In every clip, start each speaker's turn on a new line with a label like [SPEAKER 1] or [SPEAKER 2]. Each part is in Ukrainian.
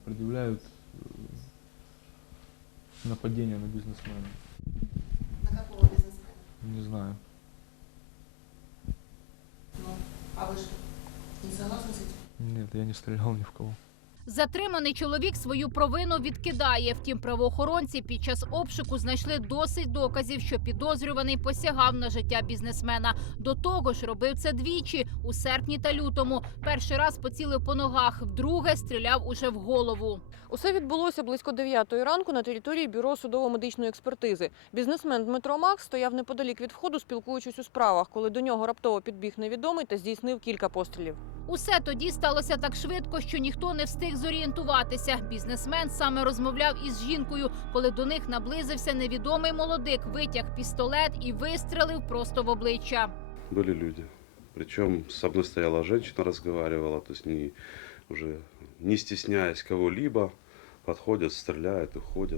[SPEAKER 1] Предъявляют нападение на бизнесмена.
[SPEAKER 2] На какого бизнесмена?
[SPEAKER 1] Не знаю.
[SPEAKER 2] Ну, а вы что, не согласны с этим?
[SPEAKER 1] Нет, я не стрелял ни в кого.
[SPEAKER 3] Затриманий чоловік свою провину відкидає. Втім, правоохоронці під час обшуку знайшли досить доказів, що підозрюваний посягав на життя бізнесмена. До того ж, робив це двічі – у серпні та лютому. Перший раз поцілив по ногах, вдруге стріляв уже в голову.
[SPEAKER 4] Усе відбулося близько 9-ї ранку на території бюро судово-медичної експертизи. Бізнесмен Дмитро Мак стояв неподалік від входу, спілкуючись у справах, коли до нього раптово підбіг невідомий та здійснив кілька пострілів.
[SPEAKER 3] Усе тоді сталося так швидко, що ніхто не встиг зорієнтуватися. Бізнесмен саме розмовляв із жінкою, коли до них наблизився невідомий молодик, витяг пістолет і вистрелив просто в обличчя.
[SPEAKER 5] Были люди. Причем со мной стояла женщина, разговаривала, то есть уже не стесняясь кого-либо, подходят, стреляют, уходят.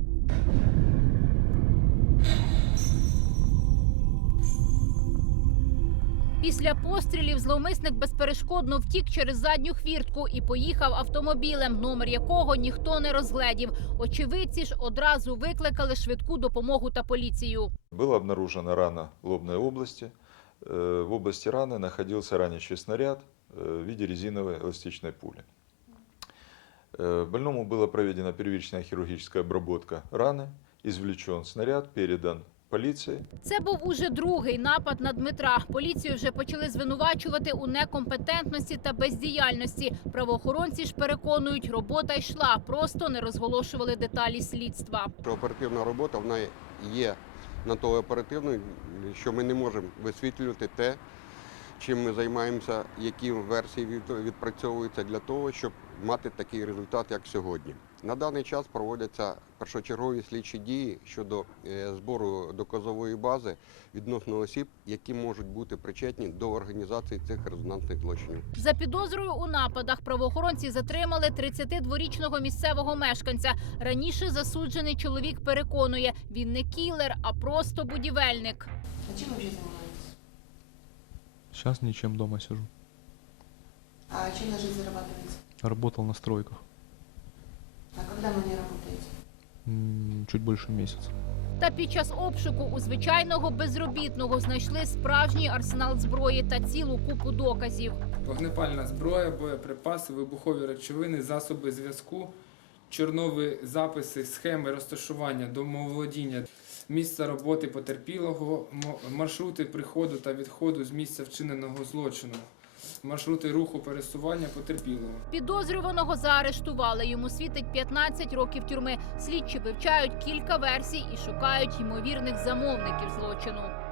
[SPEAKER 3] Після пострілів зловмисник безперешкодно втік через задню хвіртку і поїхав автомобілем, номер якого ніхто не розгледів. Очевидці ж одразу викликали швидку допомогу та поліцію.
[SPEAKER 6] Была обнаружена рана лобной области. В области раны находился ранящий снаряд в виде резиновой эластичной пули. Больному была проведена первичная хирургическая обработка раны, извлечен снаряд, передан поліції.
[SPEAKER 3] Це був уже другий напад на Дмитра. Поліцію вже почали звинувачувати у некомпетентності та бездіяльності. Правоохоронці ж переконують, робота йшла, просто не розголошували деталі слідства.
[SPEAKER 7] Оперативна робота, вона є на то оперативною, що ми не можемо висвітлювати те, чим ми займаємося, які версії відпрацьовуються для того, щоб мати такий результат, як сьогодні. На даний час проводяться першочергові слідчі дії щодо збору доказової бази відносно осіб, які можуть бути причетні до організації цих резонансних злочинів.
[SPEAKER 3] За підозрою у нападах правоохоронці затримали 32-річного місцевого мешканця. Раніше засуджений чоловік переконує, він не кілер, а просто будівельник.
[SPEAKER 2] А чем вы вообще занимаетесь?
[SPEAKER 1] Сейчас ничем, дома сижу.
[SPEAKER 2] А чем на жизнь зарабатываете?
[SPEAKER 1] Работал на стройках.
[SPEAKER 2] А когда вы не работаете?
[SPEAKER 1] Чуть больше месяца.
[SPEAKER 3] Та під час обшуку у звичайного безробітного знайшли справжній арсенал зброї та цілу купу доказів.
[SPEAKER 8] Вогнепальна зброя, боєприпаси, вибухові речовини, засоби зв'язку, чорнові записи, схеми розташування, домоволодіння, місце роботи потерпілого, маршрути приходу та відходу з місця вчиненого злочину, маршрути руху пересування потерпілого.
[SPEAKER 3] Підозрюваного заарештували. Йому світить 15 років тюрми. Слідчі вивчають кілька версій і шукають ймовірних замовників злочину.